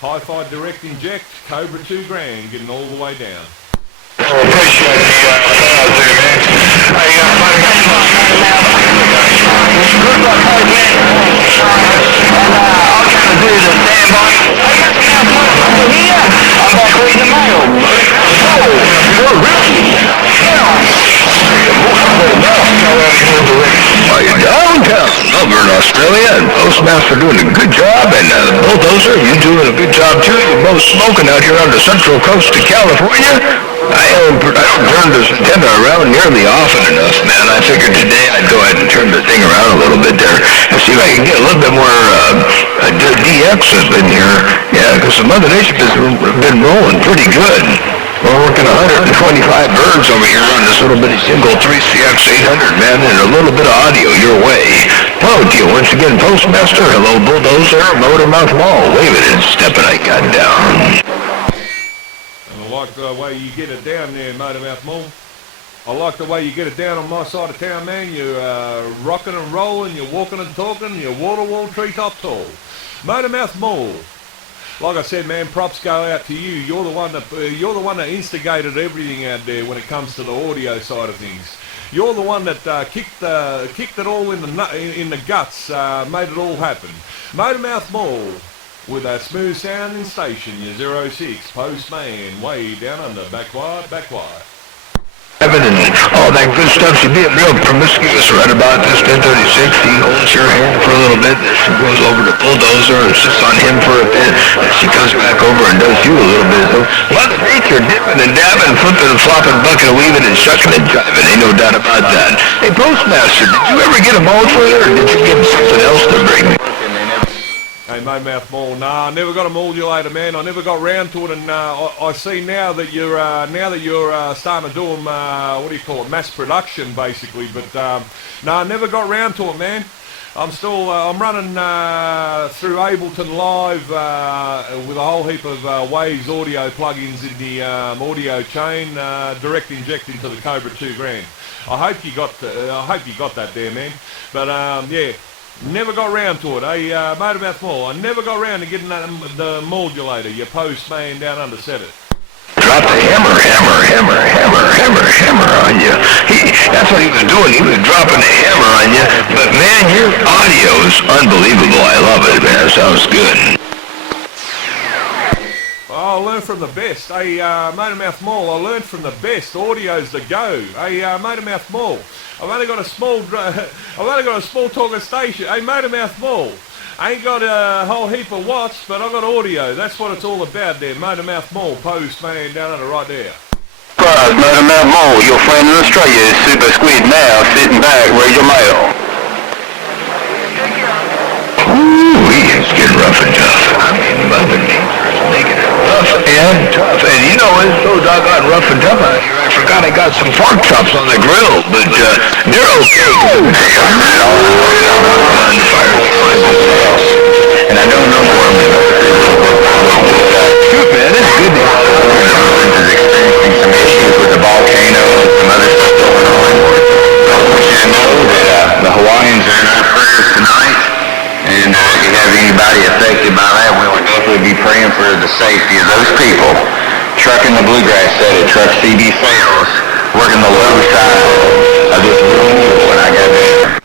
Hi-Fi direct inject, Cobra 2 grand, getting all the way down. Appreciate the there, man. Hey, buddy, got some good luck, man. And all you gotta do is stand by. I got some out over here. I'm back reading the mail. Oh, you're really? Downtown Melbourne, Australia, and Postmaster doing a good job, and Bulldozer, you doing a good job too. You're both smoking out here on the central coast of California. I don't turn this antenna around nearly often enough, man. I figured today I'd go ahead and turn the thing around a little bit there and see if I can get a little bit more DX in here. Yeah, because the Mother Nature has been rolling pretty good. We're working 125 birds over here on this little bitty single 3CX 800, man, and a little bit of audio your way. Hello to you once again, Postmaster. Hello, Bulldozer, Motormouth Mall. Waving and stepping I got down. I like the way you get it down there, Motormouth Mall. I like the way you get it down on my side of town, man. You're rocking and rolling, you're walking and talking, you're water wall, treetop tall. Motormouth Mall. Like I said, man, props go out to you. You're the one that instigated everything out there when it comes to the audio side of things. You're the one that kicked it all in the guts, made it all happen. Motormouth Mall with a smooth sounding station, your 06 postman, way down under, back wire. And all that good stuff. She'd be real promiscuous right about this 1036. He holds your hand for a little bit, then she goes over to Bulldozer and sits on him for a bit, and she comes back over and does you a little bit. So, Mother Nature dipping and dabbing, flipping and flopping, bucking and weaving and shucking and jiving. Ain't no doubt about that. Hey, Postmaster, did you ever get a mold for her, or did you get something else to bring me? Hey, Motormouth Mall, nah, I never got a modulator, man. I never got round to it, and I see now that you're starting to do them, what do you call it, mass production, basically. But nah, I never got round to it, man. I'm still, I'm running through Ableton Live with a whole heap of Waves audio plugins in the audio chain, direct inject into the Cobra 2 grand. I hope you got that there, man. But yeah. Never got round to it, Motormouth Mall. I never got round to getting the modulator, your postman down under set it. Drop the hammer on you. That's what he was doing. He was dropping the hammer on you. But man, your audio is unbelievable. I love it, man. It sounds good. I learned from the best. Hey, Motormouth Mall, I learned from the best. Audio's the go. Hey, Motormouth Mall, I've only got a small talking station. Hey, Motormouth Mall, I ain't got a whole heap of watts, but I've got audio. That's what it's all about there. Motormouth Mall, postman down under right there. Surprise, Motormouth Mall, your friend in Australia is Super Squid now, sitting back, read your mail. Ooh, it's getting rough and tough. I mean, Mother Nature is making it rough and tough. And you know, it's so doggone rough and tough out here. I forgot I got some pork chops on the grill, but they're okay. And I don't know where I'm going to shoot, man, it's good to have is experiencing some issues with the volcano and some other stuff going on. I know that the Hawaiians are in our prayers tonight. And if you have anybody affected by that, we will definitely be praying for the safety of those people. Trucking the Bluegrass set at Truck CD Sales, working the low side of this room when I got there.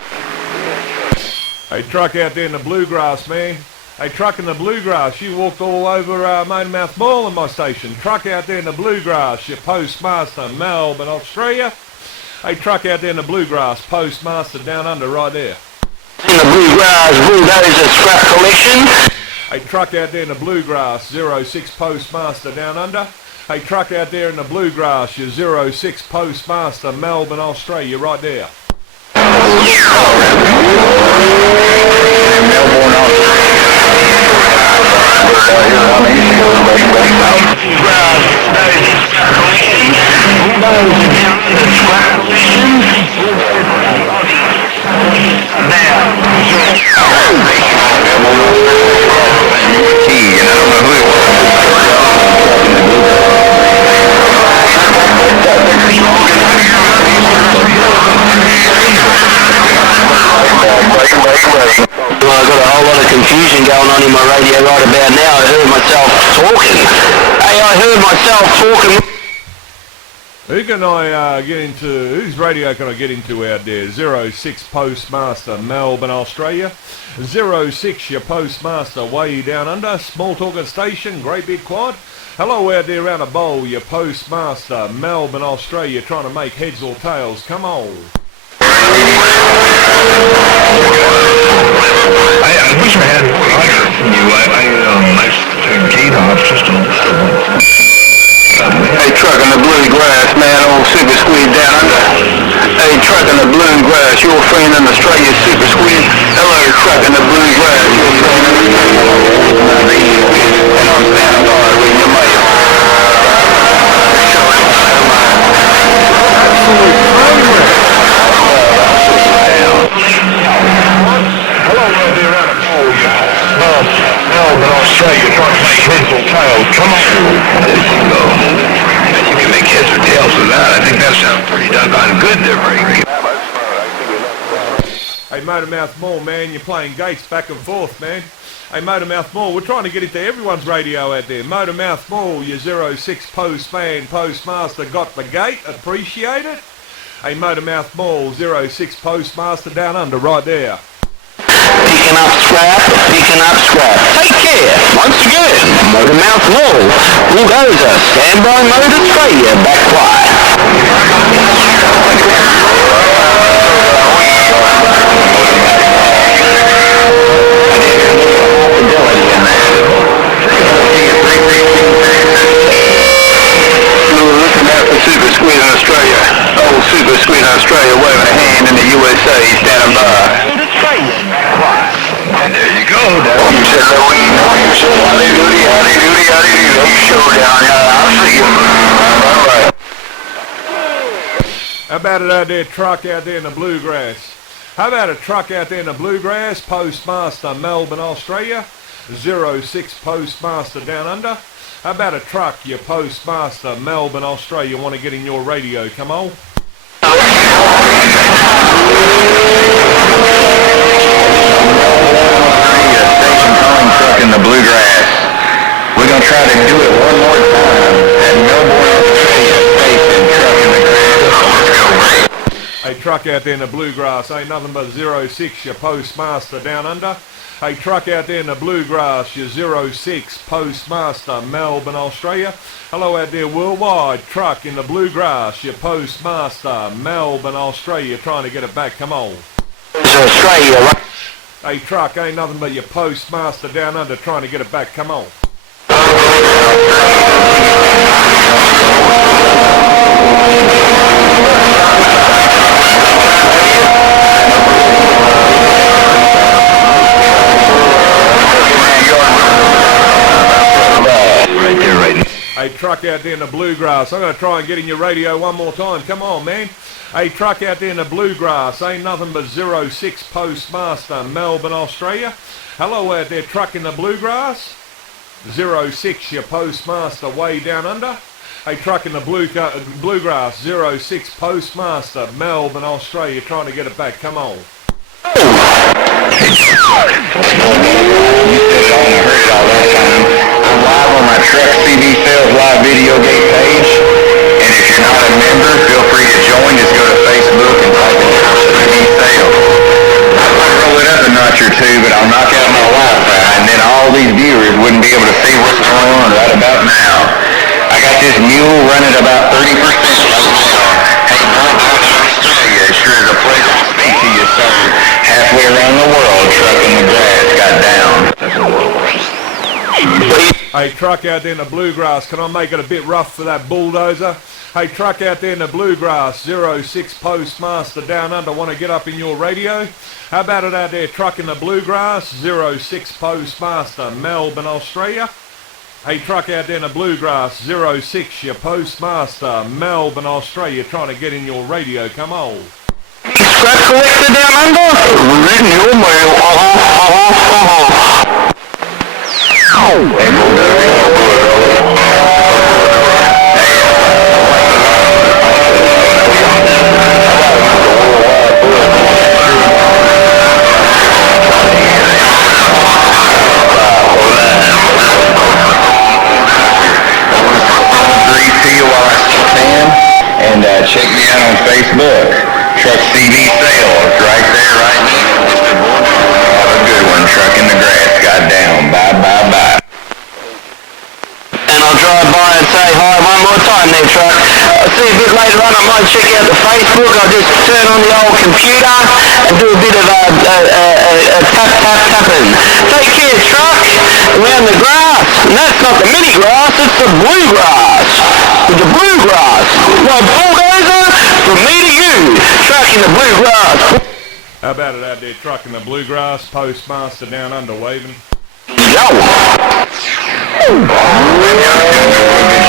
Hey, truck out there in the Bluegrass, man. Hey, truck in the Bluegrass, you walked all over Motormouth Mall in my station. Truck out there in the Bluegrass, your postmaster, Melbourne, Australia. Hey, truck out there in the Bluegrass, postmaster down under right there. In the Bluegrass Bulldozer Scrap Collection. Hey, truck out there in the Bluegrass, 06 Postmaster down under. Hey, truck out there in the Bluegrass, your 06 Postmaster, Melbourne, Australia, right there. Melbourne, I got a whole lot of confusion talking. Hey, I heard myself talking. Who can I get into? Whose radio can I get into out there? 06 Postmaster, Melbourne, Australia. 06, your Postmaster, way down under. Small talking station, great big quad. Hello out there around the bowl, your Postmaster, Melbourne, Australia, trying to make heads or tails. Come on. I wish I had Roger from you. I gate off just a... Hey, truck in the Bluegrass, man, old Super Squid down under. Hey, truck in the Bluegrass, your friend in Australia, Super Squid. Hello, truck in the Bluegrass, your friend in Australia. And I'm standing by with your mate. Hello, out there around the pole, Melbourne, Australia, trying to make heads or tails. Come on. There you go. You can make heads or tails with that. I think that sounds pretty doggone good there, Frank. Hey, Motormouth Mall, man, you're playing gates back and forth, man. Hey, Motormouth Mall, we're trying to get into everyone's radio out there. Motormouth Mall, your 06 Postman, Postmaster, got the gate, appreciate it. Hey, Motormouth Mall, 06 Postmaster, down under, right there. Picking up scrap, picking up scrap. Take care. Once again, Motormouth Mall, Bulldozer, Standby Mode Australia, back quiet. Looking out for Super Squid in Australia. Old Super Squid in Australia waving a hand in the USA, standing by. And there you go. You said hello, you said howdy doody, howdy doody, howdy doody. Showdown, I'll see you. All right. How about it out there, truck out there in the Bluegrass? How about a truck out there in the Bluegrass? Postmaster, Melbourne, Australia. 06 Postmaster down under. How about a truck, your Postmaster, Melbourne, Australia, want to get in your radio? Come on. Station calling truck in the Bluegrass. We're going to try to do it one more time at Melbourne, Australia station, truck in the grass. A truck out there in the Bluegrass ain't nothing but 06, your Postmaster down under. A truck out there in the Bluegrass, your 06 Postmaster, Melbourne, Australia. Hello out there worldwide, truck in the Bluegrass, your Postmaster, Melbourne, Australia, trying to get it back, come on. Australia. A truck ain't nothing but your Postmaster down under, trying to get it back, come on. A truck out there in the Bluegrass. I'm going to try and get in your radio one more time. Come on, man. A truck out there in the Bluegrass. Ain't nothing but 06 Postmaster, Melbourne, Australia. Hello out there, truck in the Bluegrass. 06, your Postmaster, way down under. A truck in the Bluegrass. 06 Postmaster, Melbourne, Australia. Trying to get it back. Come on. You said it all and I heard it all that time. I'm live on my truck CD sales live video gate page. And if you're not a member, feel free to join. Just go to Facebook and type in truck CD sales. I might roll it up a notch or two, but I'll knock out my Wi-Fi, and then all these viewers wouldn't be able to see what's going on right about now. I got this mule running about 30% right now. Hey, Australia, it sure is a pleasure to speak to you, sir. Halfway around the world, trucking the grass got down. Hey, truck out there in the Bluegrass, can I make it a bit rough for that bulldozer? Hey, truck out there in the Bluegrass, 06 Postmaster down under, want to get up in your radio? How about it out there, truck in the Bluegrass, 06 Postmaster, Melbourne, Australia? Hey, truck out there in the Bluegrass, 06, your Postmaster, Melbourne, Australia, trying to get in your radio, come on. Scrap collector down under? Reading your mail. check me out on Facebook. Truck CD Sales, right there, right now. Have a good one, Trucking the Grass. Goddamn. Bye, bye, bye. And I'll drive by and say hi one more time there, Truck. I'll see a bit later on, I might check out the Facebook. I'll just turn on the old computer and do a bit of tapping. Take care, Truck. Around the grass. And that's not the mini grass, it's the bluegrass. With the bluegrass. My bulldozer, from me to you. Trucking the bluegrass. How about it out there, Trucking the Bluegrass, Postmaster down under waving? Yo! Good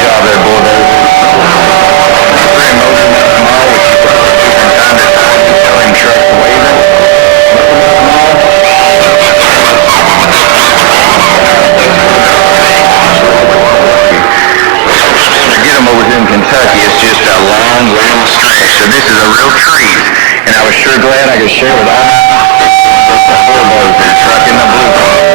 job there, bulldozer. Truck waving. Get them over here in Kentucky, it's just a long, long stretch, so this is a real treat, and I was sure glad I could share with all my bulldozers, Trucking the Bluegrass.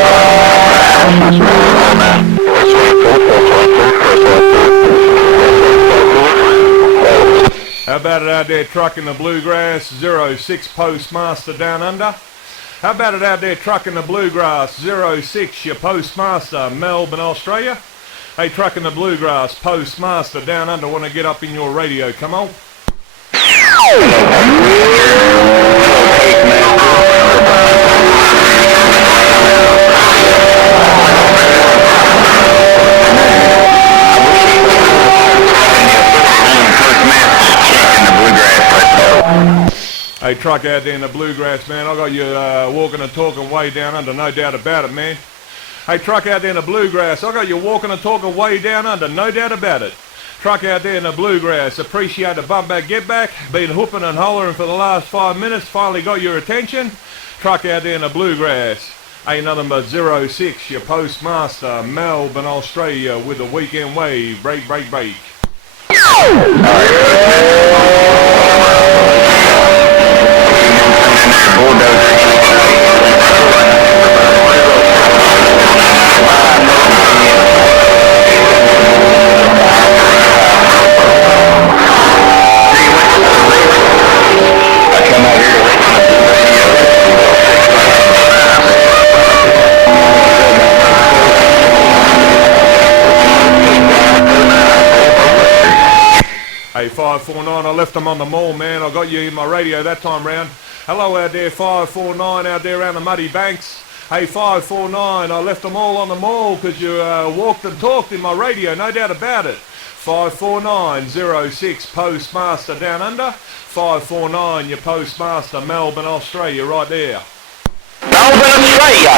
How about it out there, Trucking the Bluegrass, 06 Postmaster down under? How about it out there, Trucking the Bluegrass, 06 your Postmaster, Melbourne, Australia? Hey, Trucking the Bluegrass, Postmaster down under, want to get up in your radio, come on. Hey, Truck out there in the Bluegrass, man, I got you walking and talking way down under, no doubt about it, man. Hey, Truck out there in the Bluegrass, I got you walking and talking way down under, no doubt about it. Truck out there in the Bluegrass, appreciate the bump back, get back. Been whooping and hollering for the last 5 minutes, finally got your attention. Truck out there in the Bluegrass, ain't nothing but 06, your Postmaster, Melbourne, Australia, with the weekend wave, break, break, break. Hey, 549, I left them on the mall, man. I got you in my radio that time round. Hello out there, 549 out there around the muddy banks. Hey, 549, I left them all on the mall because you walked and talked in my radio, no doubt about it. 54906 Postmaster down under. 549 your Postmaster, Melbourne, Australia, right there. Melbourne, Australia.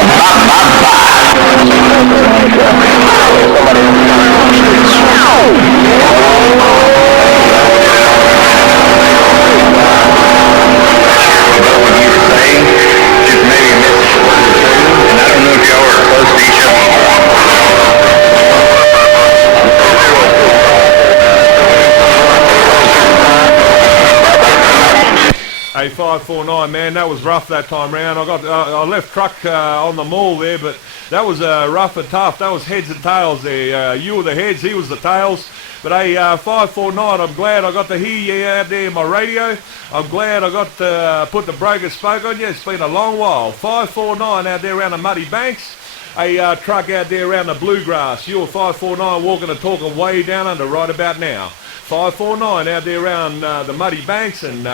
Hey, 549, man, that was rough that time round. I left Truck on the mall there, but that was rough and tough. That was heads and tails there. You were the heads, he was the tails. But hey, 549, I'm glad I got to hear you out there in my radio. I'm glad I got to put the broken spoke on you. It's been a long while. 549 out there around the muddy banks. Hey, Truck out there around the Bluegrass. You're 549 walking and talking way down under right about now. 549 out there around the muddy banks, and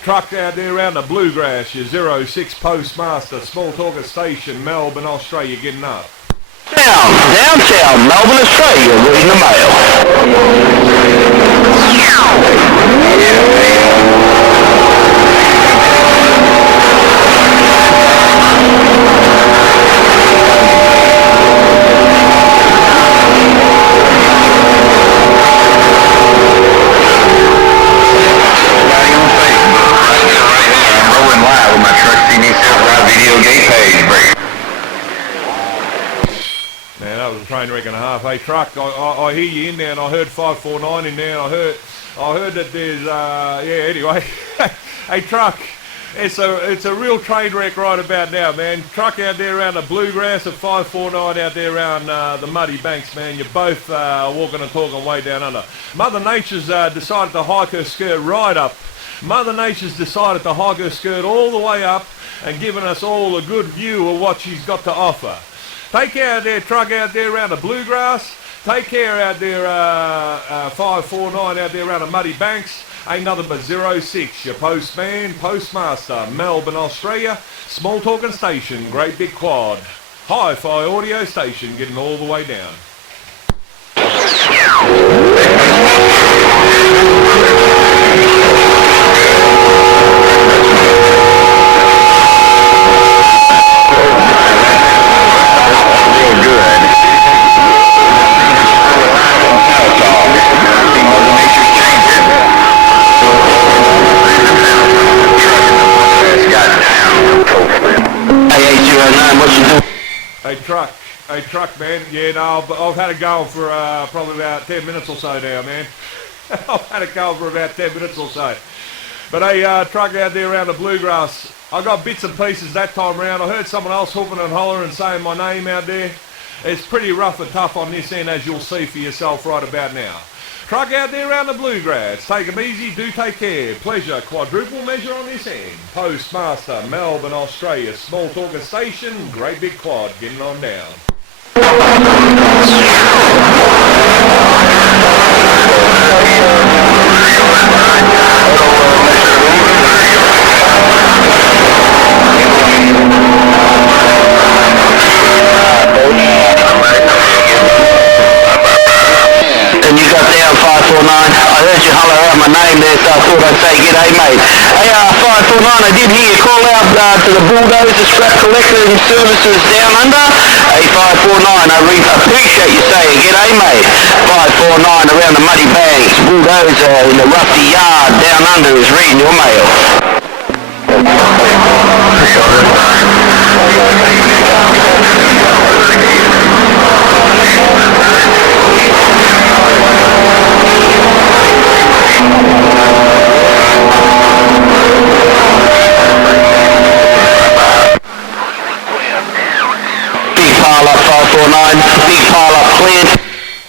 Truck out there around the Bluegrass, your 06 Postmaster, small talker station, Melbourne, Australia, getting up. Downtown Melbourne, Australia, reading the mail. Train wreck and a half. Hey, Truck, I hear you in there, and I heard 549 in there, and I heard that there's, yeah, anyway. Hey, Truck, It's a real train wreck right about now, man. Truck out there around the Bluegrass at 549 out there around the muddy banks, man. You're both walking and talking way down under. Mother Nature's decided to hike her skirt right up. Mother Nature's decided to hike her skirt all the way up and giving us all a good view of what she's got to offer. Take care out there, truck out there around the Bluegrass. Take care out there, 549 out there around the muddy banks. Ain't nothing but 06, your postman, postmaster, Melbourne, Australia. Small talking station, great big quad. Hi-fi audio station getting all the way down. Hey truck man, yeah, no, I've had it going for probably about 10 minutes or so now, man. I've had it going for about 10 minutes or so. But hey, truck out there around the Bluegrass, I got bits and pieces that time around. I heard someone else hooping and hollering and saying my name out there. It's pretty rough and tough on this end, as you'll see for yourself right about now. Truck out there around the Bluegrass, take them easy, do take care. Pleasure, quadruple measure on this end. Postmaster, Melbourne, Australia, small talking station, great big quad, getting on down. And you got down 549. I heard you holler out my name there, so I thought I'd say g'day, mate. Hey, 549, I did hear you call out to the bulldozer, scrap collector and services down under. Hey, 549, I appreciate you saying g'day, mate. 549 around the muddy bags, bulldozer in the rusty yard down under is reading your mail. Big pile up 549, big pile up cleared.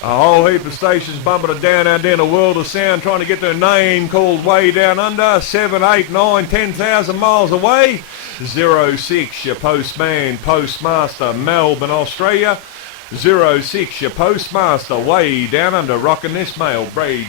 A whole heap of stations bumping it down out there in the world of sound, trying to get their name called way down under, 7, 8, 9, 10,000 miles away. 06, your postman, postmaster, Melbourne, Australia. 06, your postmaster, way down under, rocking this mail, break.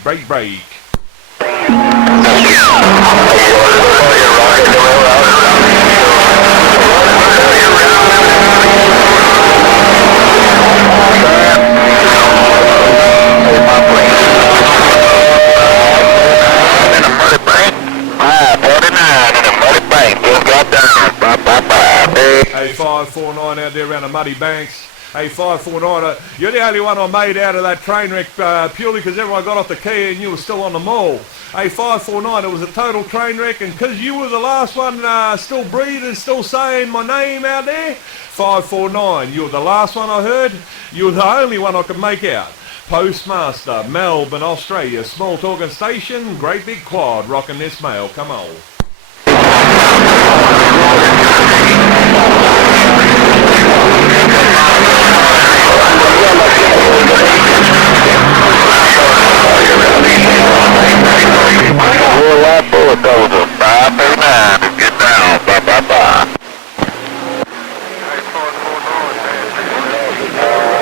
Hey, 549 out there around the muddy banks. Hey, 549, you're the only one I made out of that train wreck purely because everyone got off the key and you were still on the mall. Hey, 549, it was a total train wreck, and because you were the last one still breathing, still saying my name out there, 549, you were the last one I heard. You were the only one I could make out. Postmaster, Melbourne, Australia, small talking station, great big quad, rocking this mail, come on.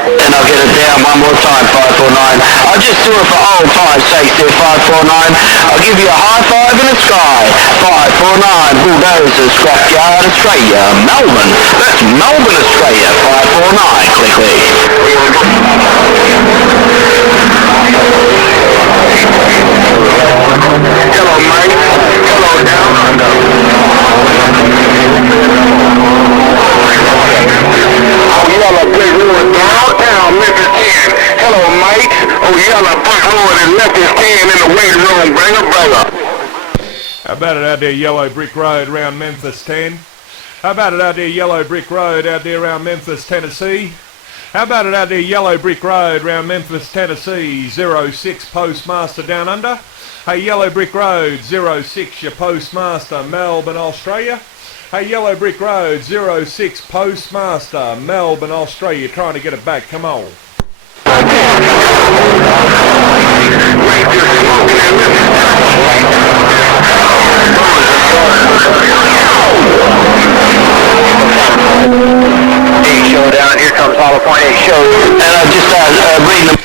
And I'll get it down one more time, 549. I'll just do it for old time's sake there, 549. I'll give you a high five in the sky. 549, bulldozer, scrapyard, Australia, Melbourne. That's Melbourne, Australia, 549, click. Hello, mate. Hello, down under. Oh, yellow brick road downtown Memphis 10. Hello, mate. Oh, yellow brick road in Memphis 10 in the waiting room. Bring a brother. How about it out there, yellow brick road around Memphis 10? How about it out there, yellow brick road out there around Memphis, Tennessee? How about it out there, Yellow Brick Road, round Memphis, Tennessee, 06 Postmaster down under. Hey, Yellow Brick Road, 06, your Postmaster, Melbourne, Australia. Hey, Yellow Brick Road, 06 Postmaster, Melbourne, Australia. You're trying to get it back. Come on. Showdown. Here comes Hollow Point 8 show. And I'm just reading them.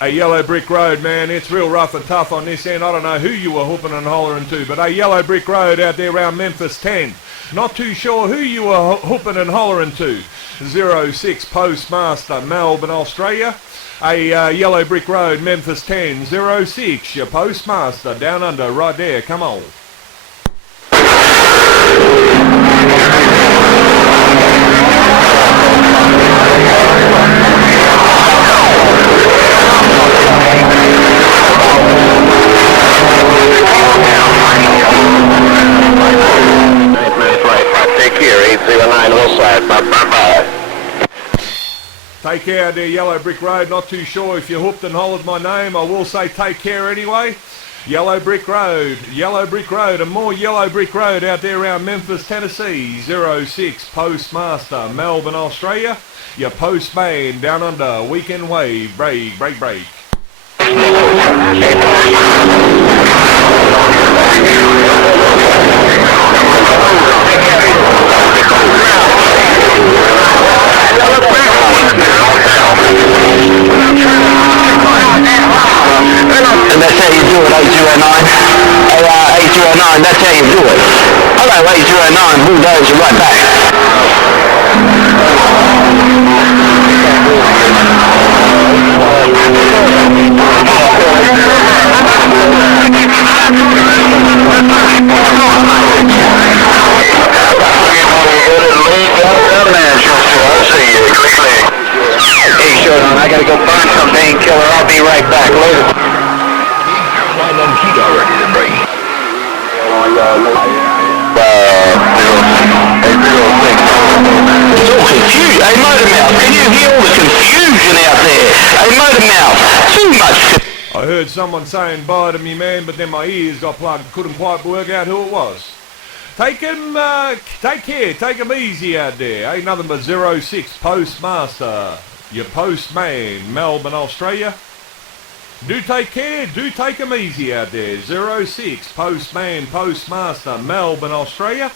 Hey, Yellow Brick Road, man, it's real rough and tough on this end. I don't know who you were whooping and hollering to, but hey, Yellow Brick Road out there around Memphis 10. Not too sure who you were whooping and hollering to. 06 Postmaster, Melbourne, Australia. Hey, Yellow Brick Road, Memphis 10, 06, your Postmaster, down under, right there, come on. Take care, 809 Hillside, bye-bye. Take care out there, Yellow Brick Road. Not too sure if you hooped and hollered my name. I will say take care anyway. Yellow Brick Road, and more Yellow Brick Road out there around Memphis, Tennessee. 06 Postmaster, Melbourne, Australia. Your postman down under, weekend wave, break. And that's how you do it, 809. 809, that's how you do it. Hello, 809, Bulldozer, right back. Hey, Showdown, I gotta go burn some painkiller. I'll be right back later. He's already to break. It's all confused. Hey, Motormouth, can you hear all the confusion out there? Hey, Motormouth, too much I heard someone saying bye to me, man, but then my ears got plugged. Couldn't quite work out who it was. Take care, take him easy out there. Ain't nothing but 06 Postmaster, your postman, Melbourne, Australia. Do take care, do take him easy out there. 06 Postman, Postmaster, Melbourne, Australia.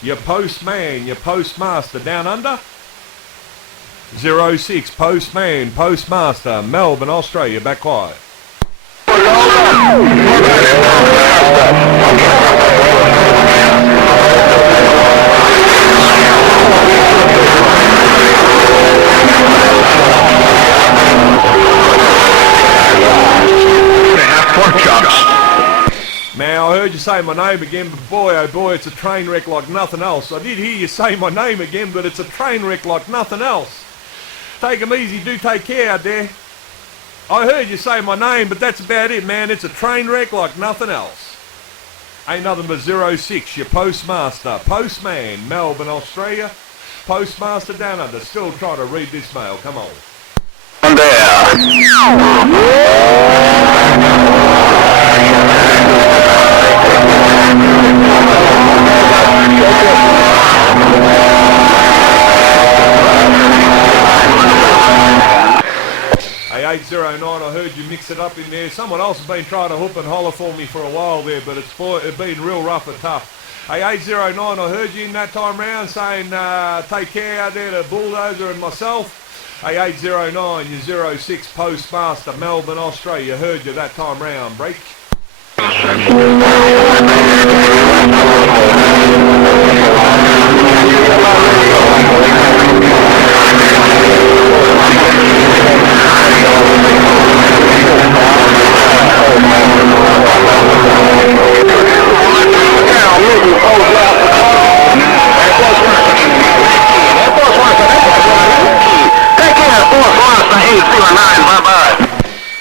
Your postman, your postmaster down under. 06 Postman, Postmaster, Melbourne, Australia. Back quiet. Now, I heard you say my name again, but boy, oh boy, it's a train wreck like nothing else. I did hear you say my name again, but it's a train wreck like nothing else. Take 'em easy, do take care out there. I heard you say my name, but that's about it, man. It's a train wreck like nothing else. Ain't nothing but 06, your postmaster, postman, Melbourne, Australia. Postmaster down under, still trying to read this mail, come on. Hey, 809, I heard you mix it up in there. Someone else has been trying to hoop and holler for me for a while there, but it's been real rough and tough. Hey, 809, I heard you in that time round saying take care out there to Bulldozer and myself. Hey, 809, your 06 Postmaster, Melbourne, Australia. Heard you that time round. Break.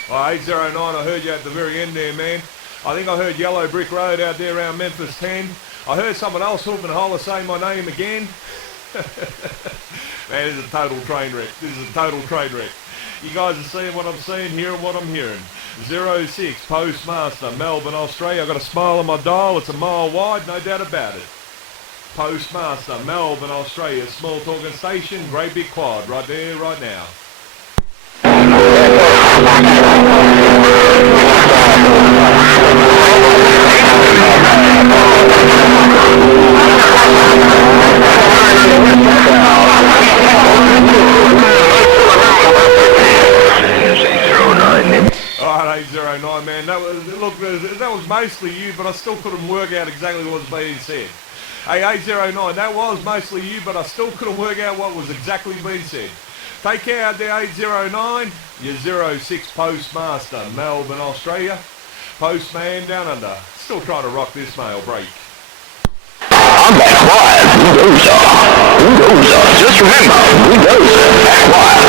Well, 809, I heard you at the very end there, man. I think I heard Yellow Brick Road out there around Memphis 10. I heard someone else hoop and holler say my name again. Man, this is a total train wreck. This is a total train wreck. You guys are seeing what I'm seeing, hearing what I'm hearing. 06 Postmaster, Melbourne, Australia. I've got a smile on my dial. It's a mile wide, no doubt about it. Postmaster, Melbourne, Australia. Small talking station, great big quad. Right there, right now. Alright, 809, man. That was mostly you, but I still couldn't work out exactly what was being said. Hey, 809, that was mostly you, but I still couldn't work out what was exactly being said. Take care out there, 809. Your 06 Postmaster, Melbourne, Australia. Postman down under. Still trying to rock this mail break. I'm back quiet. Bulldozer. Just remember, Bulldozer, back quiet.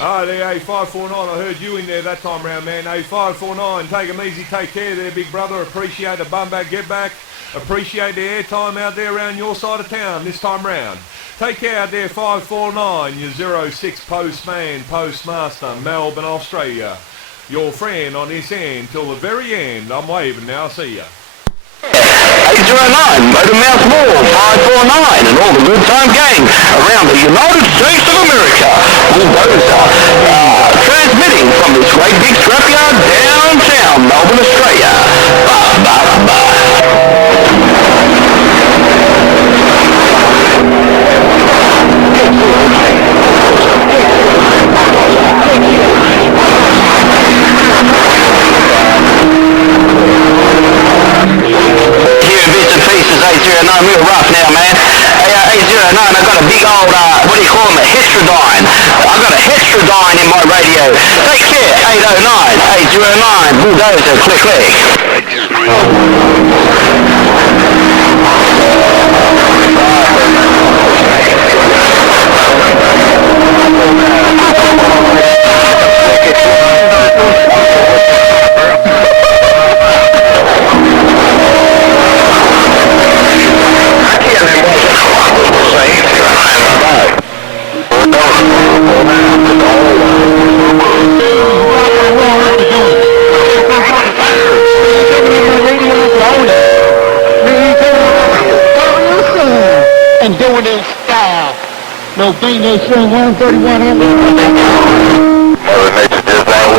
Alright, A549, I heard you in there that time round, man. A549, take 'em easy, take care there, big brother. Appreciate the bum back, get back. Appreciate the airtime out there around your side of town this time round. Take care out there, 549, your 06 Postman, Postmaster, Melbourne, Australia. Your friend on this end till the very end. I'm waving now, see ya. 809, Motor Mouth Mall, 549, and all the good time gang around the United States of America. Bulldozer, transmitting from this great big scrapyard downtown Melbourne, Australia. Bye, bye, bye. Real rough now, man. Hey, 809, I've got a big old, what do you call them, a heterodyne. I've got a heterodyne in my radio. Take care, 809, 809, Bulldozer, click, click. And doing it in style. No thing they saying 131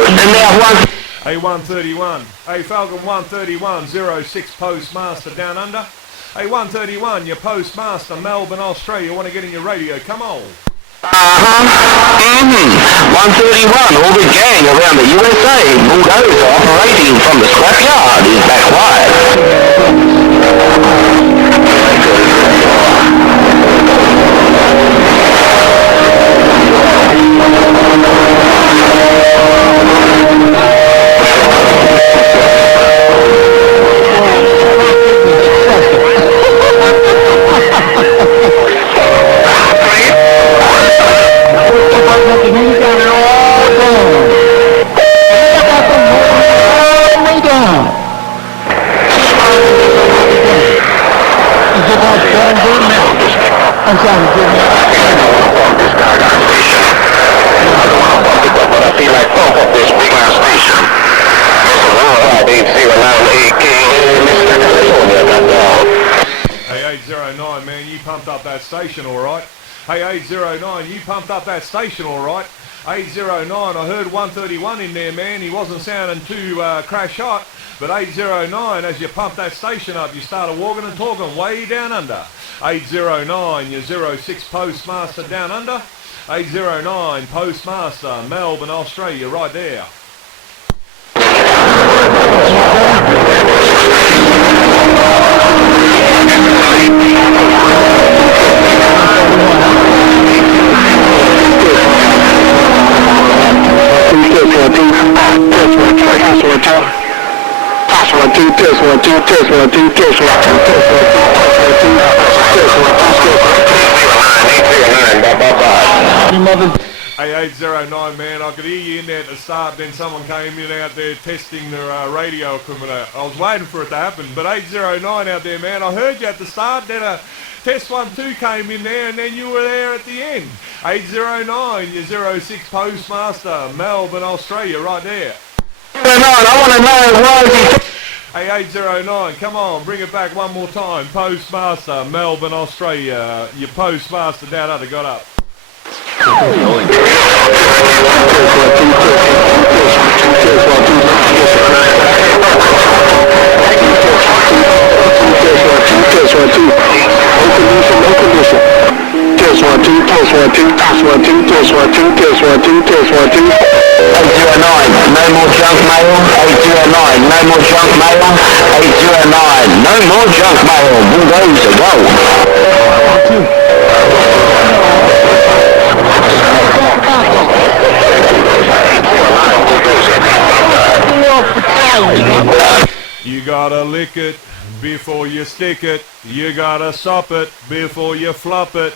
And now one. Hey, 131. Hey, Falcon 131, 06 Postmaster down under. Hey, 131, your Postmaster, Melbourne, Australia. Want to get in your radio? Come on. 131, all the gang around the USA. Bulldozer operating from the scrapyard is back wide. I'm trying to get me out. This Gaga station. I don't want to bump it up, but I feel like pump up this Bluegrass station. This is 809 King, Mr. California, got down. Hey, 809, man, you pumped up that station all right. Hey, 809, you pumped up that station all right. 809, I heard 131 in there, man. He wasn't sounding too crash hot. But 809, as you pumped that station up, you started walking and talking way down under. 809, your 06 Postmaster down under. 809 Postmaster, Melbourne, Australia, right there. 1, 2, test 1, 2, test 1, 2, test 1, 2, test 1, 2, test 1, 2, test 1, 2, test 1. Hey, 809, man, I could hear you in there at the start, then someone came in out there testing their radio equipment. I was waiting for it to happen, but 809 out there, man, I heard you at the start, then test 1, 2 came in there, and then you were there at the end. 809, your 06 Postmaster, Melbourne, Australia, right there. 809, I want to know why Hey, 809, come on, bring it back one more time. Postmaster, Melbourne, Australia, your Postmaster down under got up. No more junk mail. 809, no more junk mail. 809, no more junk mail. Bulldozer, go. You gotta lick it before you stick it. You gotta sop it before you flop it.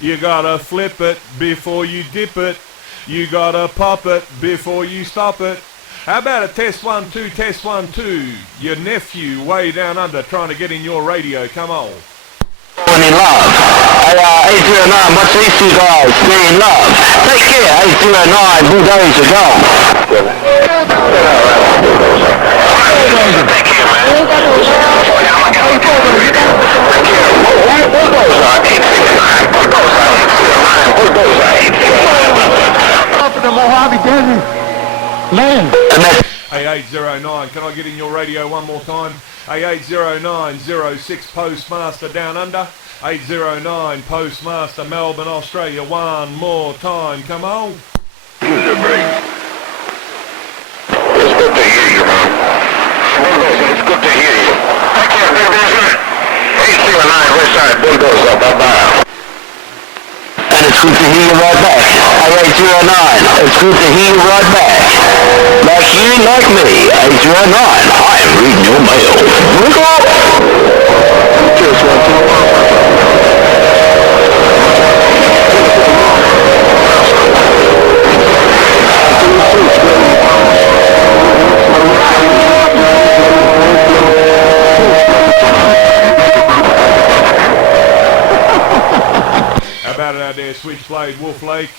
You gotta flip it before you dip it. You gotta pop it before you stop it. How about a test 1, 2, test 1, 2? Your nephew way down under trying to get in your radio. Come on. In love. 809, what's these two guys? They're in love. Take care, 809, Bulldozer, go. Man. Hey, 809, can I get in your radio one more time? Hey, 809, 06 Postmaster down under. 809 Postmaster, Melbourne, Australia, one more time, come on. User break. It's good to hear you, man. It's good to hear you. Take care, Bulldozer. 809 Westside Bulldozer, bye-bye. And it's good to hear you right back. 809, it's good to hear you right back. Like you, like me. 809, I am reading your mail. How about it out there, Switchblade, Wolf Lake?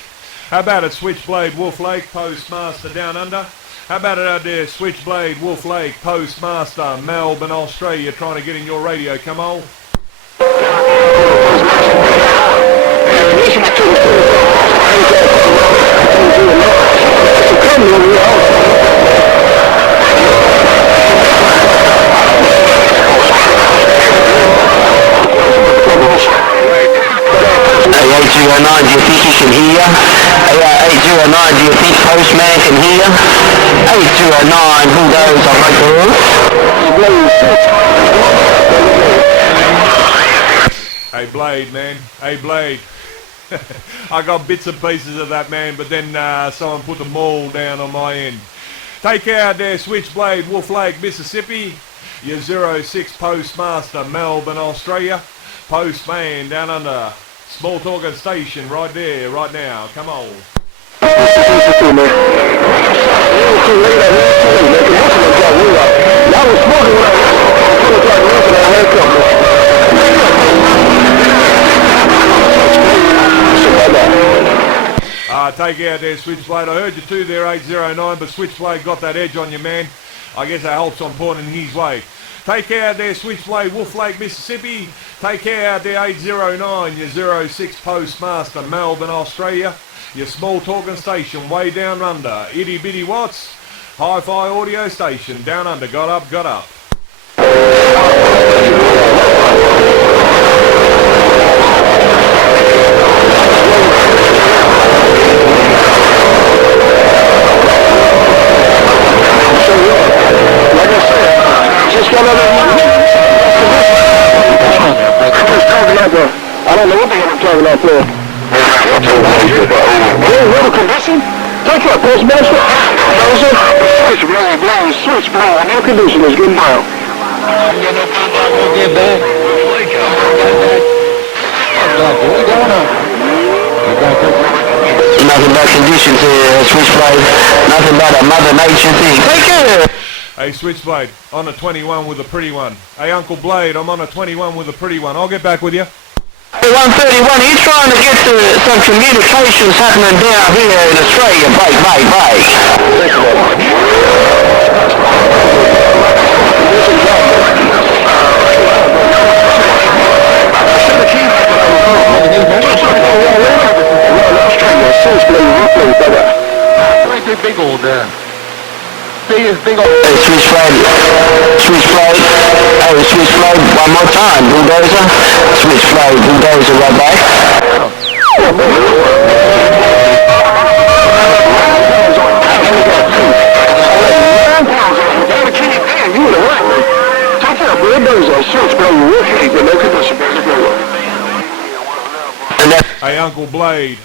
How about it, Switchblade, Wolf Lake, Postmaster down under? How about it out there, Switchblade, Wolf Lake, Postmaster, Melbourne, Australia, trying to get in your radio, come on. Hey, 809, do you think he can hear? Hey, 809, do you think Postman can hear? 809, Bulldozer, make the rule. Hey, Blade, man. Hey, Blade. I got bits and pieces of that, man, but then someone put them all down on my end. Take care out there, Switchblade, Wolf Lake, Mississippi. Your 06 Postmaster, Melbourne, Australia. Postman down under. Small Talking Station right there, right now. Come on. Take out there, Switchblade. I heard you too there, 809, but Switchblade got that edge on you, man. I guess that helps on pointing his way. Take care out there, Switchblade, Wolf Lake, Mississippi. Take care out there, 809, your 06 Postmaster, Melbourne, Australia. Your small talking station way down under. Itty Bitty Watts, hi-fi audio station down under. Got up, got up. I don't know what the hell I'm talking about there. Water condition? Take care, Postmaster. Switchblade, air conditioners, getting down. conditions here, Switchblade. Nothing but a Mother Nature thing. Take care. Hey, Switchblade, on a 21 with a pretty one. Hey, Uncle Blade, I'm on a 21 with a pretty one. I'll get back with you. Hey, 131, he's trying to get some communications happening down here in Australia. Break. Big old Hey, Switchblade. Hey, Switchblade, one more time, Bulldozer. Switchblade, Bulldozer, right back. Hey, Uncle Blade,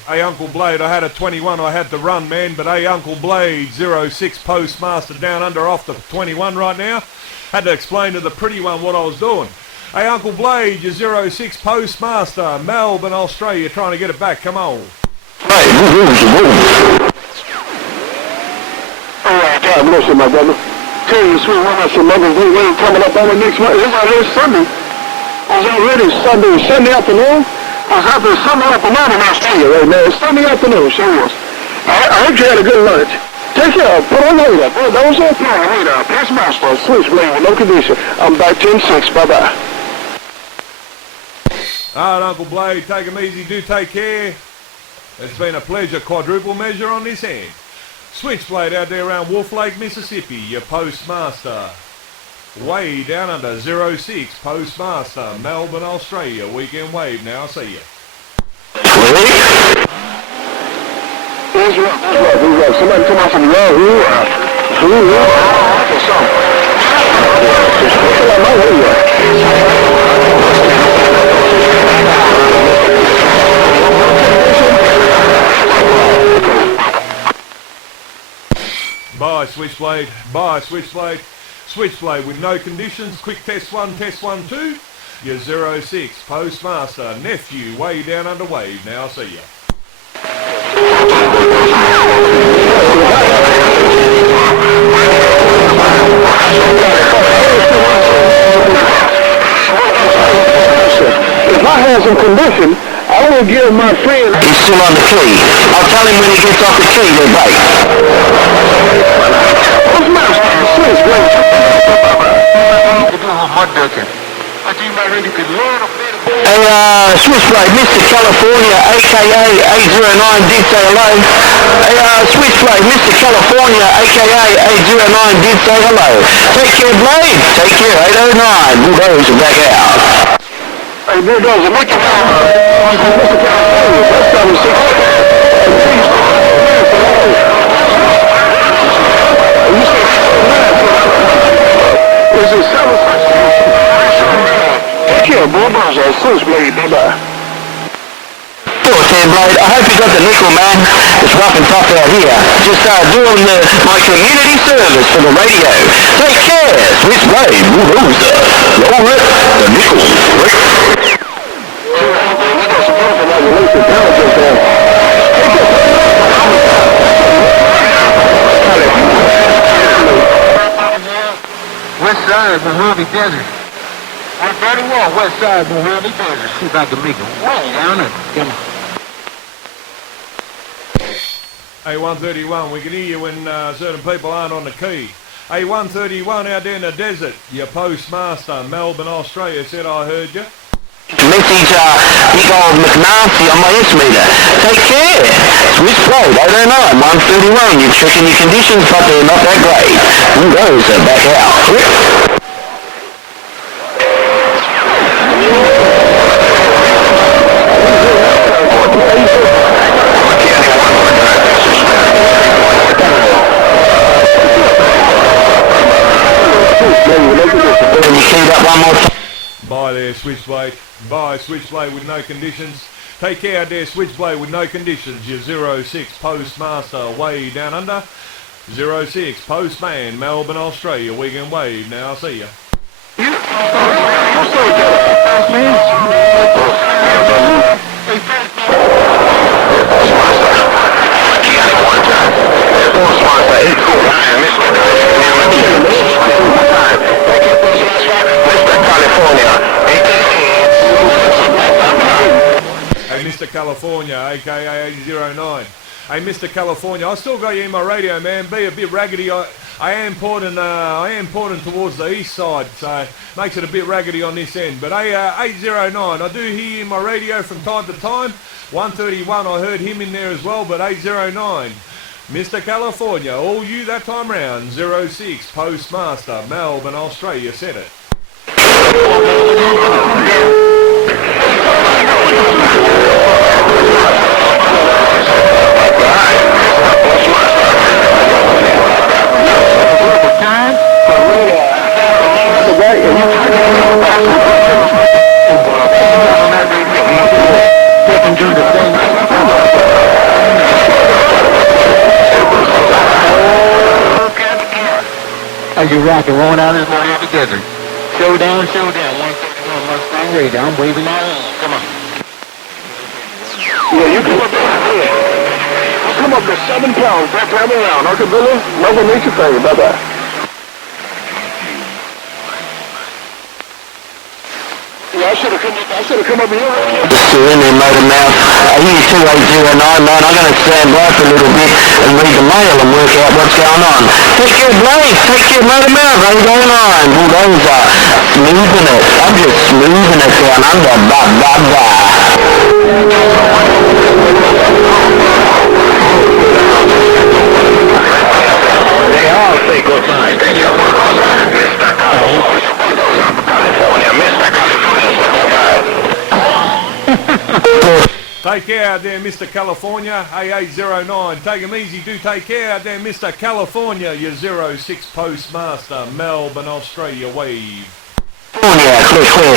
I had a 21, I had to run, man, but hey, Uncle Blade, 06 Postmaster down under off the 21 right now. Had to explain to the pretty one what I was doing. Hey, Uncle Blade, you're 06 Postmaster, Melbourne, Australia, trying to get it back, come on. Alright, God bless you, my brother. Tell you, sweet one, I said, mother, we ain't coming up on the next month. It's already Sunday. It's already Sunday afternoon. I was out there Sunday afternoon in Australia right now. It's Sunday afternoon, sure was. I hope you had a good lunch. Take care. Put on later. Don't say put on later. Passmaster, Switchblade with no condition. I'm back 10-6. Bye-bye. Alright, Uncle Blade, take 'em easy, do take care. It's been a pleasure, quadruple measure on this end. Switchblade out there around Wolf Lake, Mississippi, your Postmaster. Way down under 06 Postmaster, Melbourne, Australia. Weekend wave now. I see you. Who's up? Somebody come off from the road. Who? Bye, Switchblade. Bye, Switchblade. Switchblade with no conditions. Quick test 1, test 1, 2. Your 06 Postmaster, nephew, way down under wave. Now I see ya. If I had some condition, I would give my friend... He's still on the key. I'll tell him when he gets off the key, you're right. What's my Switchblade? Hey, Switchblade, Mr. California, a.k.a. 809, did say hello. Hey, Switchblade, Mr. California, a.k.a. 809, did say hello. Take care, Blade. Take care, 809. Bulldozer back out. Hey, Bulldozer, make it out. Mr. California, that's 76. Is it 7? Take care, Bulldozer, Switchblade, bye-bye. Blade, I hope you got the nickel, man. It's rough and tough out here. Just doing my community service for the radio. Take care, Switchblade, Bulldozer. Roll it, the nickel. West side of Mojave Desert. 131, west side of Mojave Desert. See if I can make it way down there. Hey, 131, we can hear you when certain people aren't on the key. Hey, 131 out there in the desert, your Postmaster, Melbourne, Australia, said I heard you. Message, big old McNasty on my S-meter. Take care. Switchblade, 809, 131. You're checking your conditions, but they're not that great. Bulldozer back out. Can you key that one more time? Bye there, Switchblade. Bye, Switchblade with no conditions. Take care out there, Switchblade with no conditions. Your 06 Postmaster, way down under. 06 Postman, Melbourne, Australia. Weekend wave. Now I'll see ya. California, aka 809. Hey, Mr. California, I still got you in my radio, man. Be a bit raggedy. I am pointing towards the east side, so makes it a bit raggedy on this end. But hey, 809, I do hear you in my radio from time to time. 131, I heard him in there as well, but 809. Mr. California, all you that time round, 06, Postmaster, Melbourne, Australia, said it. As you rock and roll down this morning together. Showdown, 131 Mustang Radio. I'm waving my hand. Come on. Yeah, you come up there. Yeah. I'll come up to 7 pounds. That time around. Arcavilla, Mother Nature thing. Bye-bye. Yeah, I should have come up here. Just in there, Motor Mouth. Here's 2809, man. I'm going to stand by for a little bit and read the mail and work out what's going on. Take care, Blaze. Take care, Motor Mouth. Ain't going on. Bulldozer. Smoothing it. I'm just smoothing it down under. Blah, blah, blah. They all say good night. California, Mr. Take care out there, Mr. California, A809. Take him easy, do take care out there, Mr. California, your 06 Postmaster, Melbourne, Australia, wave. Yeah, clear.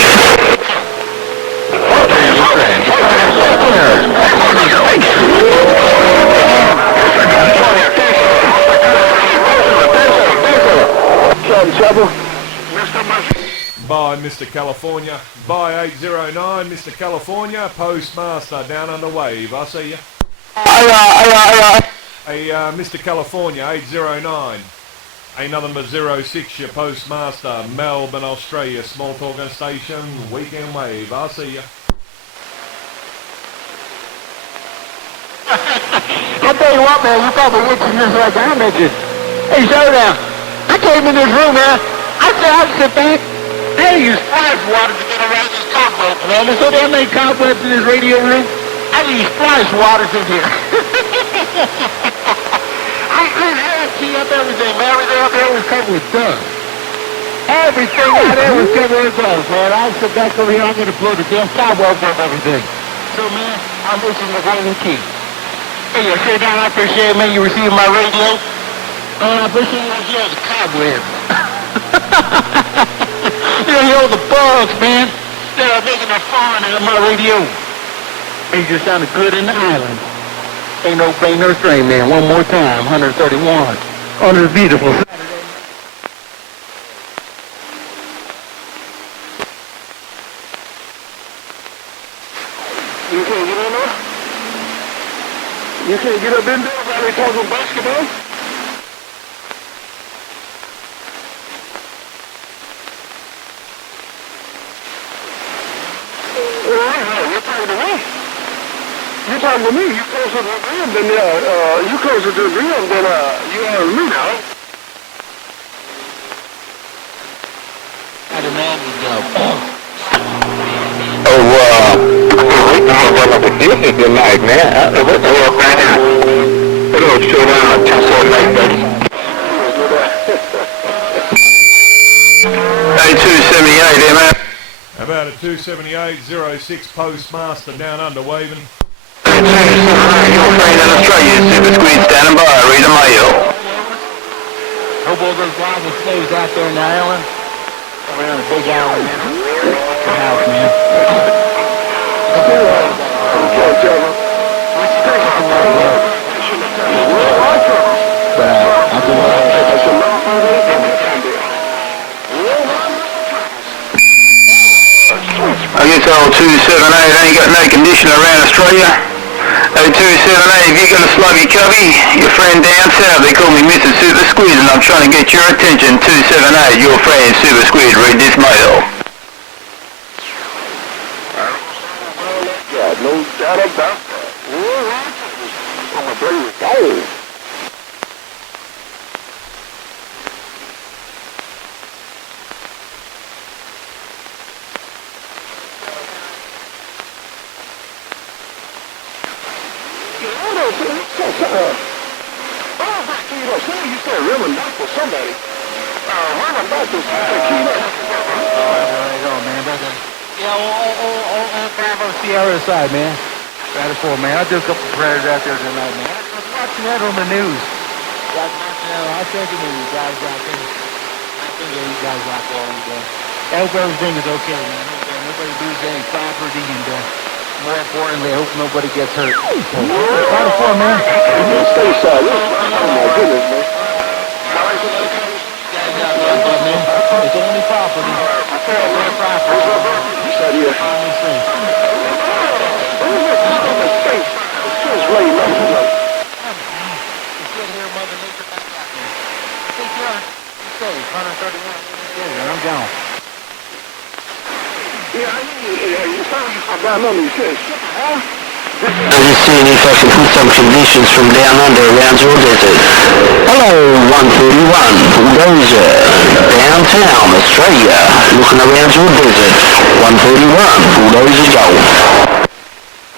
Bye, Mr. California. Bye, 809, Mr. California, Postmaster, down on the wave. I'll see you. Hey, Mr. California, 809. Ain't nothing but 06, your Postmaster, Melbourne, Australia, small talking station, weekend wave. I'll see you. I'll tell you what, man, you probably itching this like I'm itching. Hey, Showdown, I came in this room, man. I said I'd sit back. I use splash water to get around this cobweb, man. There's so damn many cobwebs in this radio room. I use splash waters in here. I had to key up everything, man. Everything up there was covered with dust. Everything out there was covered with dust, man. I'll sit back over here. I'm going to blow the damn cobwebs off everything. So, man, I'm listening to Golden Key. Hey, Showdown, I appreciate it, man. You receiving my radio? I appreciate it. You have the cobwebs. You know the bugs, man. They're making a fun out of my radio. It just sounded good in the island. Ain't no pain, no strain, man. One more time, 131. On this beautiful Saturday. You can't get in there? You can't get up in there while they talking basketball? You're talking to me. You closer to the rim than you closer to the rim than you are to me now. How the man would go. I'm gonna run up a dishes tonight, man. What the hell, man? It'll show down 248, baby. Hey, 278 there, man. How about a 278, 06 Postmaster, down under waving. Your friend in Australia, Super Squid, standing by. Read the mail. Hope all those guys and slaves out there in the island. Around the big island, man. The house, man. I guess old 278 ain't got no conditioner around Australia. 0278, if you got a sluggy cubby, your friend down south, they call me Mr. Super Squid, and I'm trying to get your attention. 278, your friend Super Squid, read this mail. No doubt about that. Yeah, I'm gonna bring it gold. You said Reverend Doctor somebody. Reverend Doctor keyed up. There you go, man. Yeah, on Bravo Sierra side, man. Radical, man. I'll do a couple prayers out there tonight, man. I was watching that on the news. Guys watching that. I'll check it in, you guys out there. I think you guys out there all day. I hope everything is okay, man. Nobody loses any property, and more importantly, I hope nobody gets hurt. Radical, man. Stay side. Oh my goodness, man. It's only property. Only property. You said here. Only safe. It's really nice. It's good here, Mother Nature back out there. Take care. Be safe. 131. I'm gone. I got nothing to say. I'm just seeing if I can put some conditions from down under around your desert. Hello, 131, Bulldozer, downtown Australia, looking around your desert. 131, Bulldozer, go.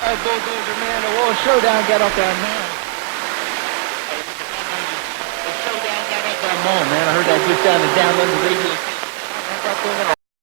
Hey, Bulldozer, man, the World Showdown got up that man. The Showdown got up that man, man. I heard that just down the radio.